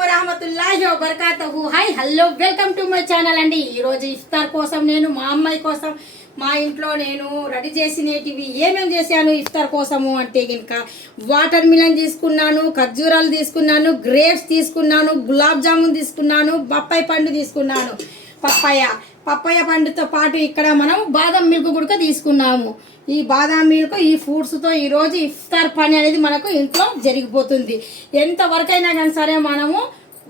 వరహమతుల్లాహి వబరకాతుహు. Hi hello welcome to my channel అండి. ఈరోజు ఇఫ్తార్ కోసం నేను మా అమ్మాయి కోసం మా ఇంట్లో నేను రెడీ చేసినవి ఏమేమి చేశాను ఇఫ్తార్ కోసము అంటే కనుక వాటర్ మిలన్ తీసుకున్నాను, ఖర్జూరాలు తీసుకున్నాను, గ్రేప్స్ తీసుకున్నాను, గులాబ్ జామున్ తీసుకున్నాను, బొప్పాయి పండు తీసుకున్నాను, పప్పాయ పండుతో పాటు ఇక్కడ మనం బాదం మిల్క్ కూడా తీసుకున్నాము. ఈ బాదం మిల్క్ ఈ ఫ్రూట్స్తో ఈరోజు ఇఫ్తార్ పని అనేది మనకు ఇంట్లో జరిగిపోతుంది. ఎంతవరకు అయినా కానీ సరే మనము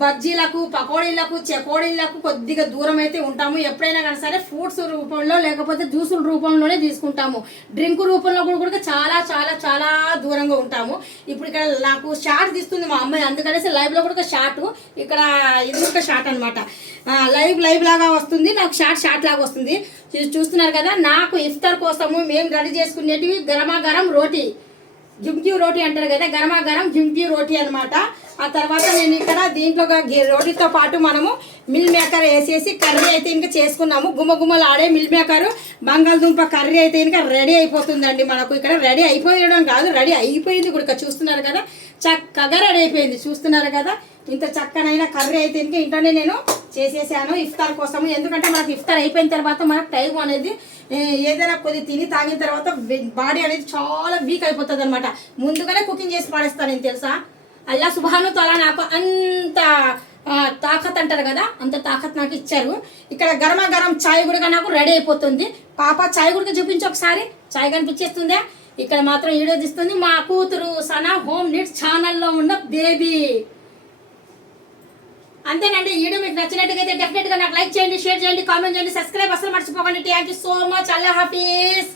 బజ్జీలకు, పకోడీలకు, చెకోడీలకు కొద్దిగా దూరం అయితే ఉంటాము. ఎప్పుడైనా కానీ సరే ఫ్రూట్స్ రూపంలో లేకపోతే జ్యూసుల రూపంలోనే తీసుకుంటాము. డ్రింక్ రూపంలో కూడా చాలా చాలా చాలా దూరంగా ఉంటాము. ఇప్పుడు ఇక్కడ నాకు షార్ట్ తీస్తుంది మా అమ్మాయి, అందుకనేసి లైవ్లో కూడా షార్ట్, ఇక్కడ ఇది కూడా షార్ట్ అనమాట. లైవ్ లాగా వస్తుంది, నాకు షార్ట్ లాగా వస్తుంది. చూస్తున్నారు కదా. నాకు ఇఫ్తార్ కోసము మేము రెడీ చేసుకునేటివి గరమాగరం రోటీ, జుంకీ రోటీ అంటారు కదా, గరమాగరం జుంకీ రోటీ అనమాట. ఆ తర్వాత నేను ఇక్కడ దీంట్లో రోటీతో పాటు మనము మిల్ మేకర్ వేసేసి కర్రీ అయితే ఇంకా చేసుకున్నాము. గుమ్మగుమ్మలు ఆడే మిల్ మేకర్ బంగాళదుంప కర్రీ అయితే ఇంకా రెడీ అయిపోతుందండి మనకు. ఇక్కడ రెడీ అయిపోయడం కాదు, రెడీ అయిపోయింది కూడా. చూస్తున్నారు కదా, చక్కగా రెడీ అయిపోయింది. చూస్తున్నారు కదా, ఇంత చక్కనైన కర్రీ అయితే ఇంకా ఇంట్లోనే నేను చేసేసాను ఇఫ్తార్ కోసము. ఎందుకంటే మనకు ఇఫ్తార్ అయిపోయిన తర్వాత మనకు టైం అనేది ఏదైనా కొద్ది తిని తాగిన తర్వాత బాడీ అనేది చాలా వీక్ అయిపోతుంది అనమాట. ముందుగానే కుకింగ్ చేసి పడేస్తాను నేను, తెలుసా. అల్లా సుబ్హాను తఆలా నాకు అంత తాకత్ అంటారు కదా, అంత తాకత్ నాకు ఇచ్చారు. ఇక్కడ గరం చాయ్ కూడా నాకు రెడీ అయిపోతుంది. పాప చాయ్ కూడా చూపించి ఒకసారి, చాయ్ కనిపించేస్తుందా. ఇక్కడ మాత్రం వీడియో తీస్తుంది మా కూతురు సనా హోమ్ నీడ్స్ ఛానల్లో ఉన్న బేబీ. అంతేనండి. ఈ వీడియో మీకు నచ్చినట్టుగా అయితే డెఫినెట్గా నాకు లైక్ చేయండి, షేర్ చేయండి, కామెంట్ చేయండి, సబ్స్క్రైబ్ అసలు మర్చిపోకండి. Thank you so much. Allah Hafeez.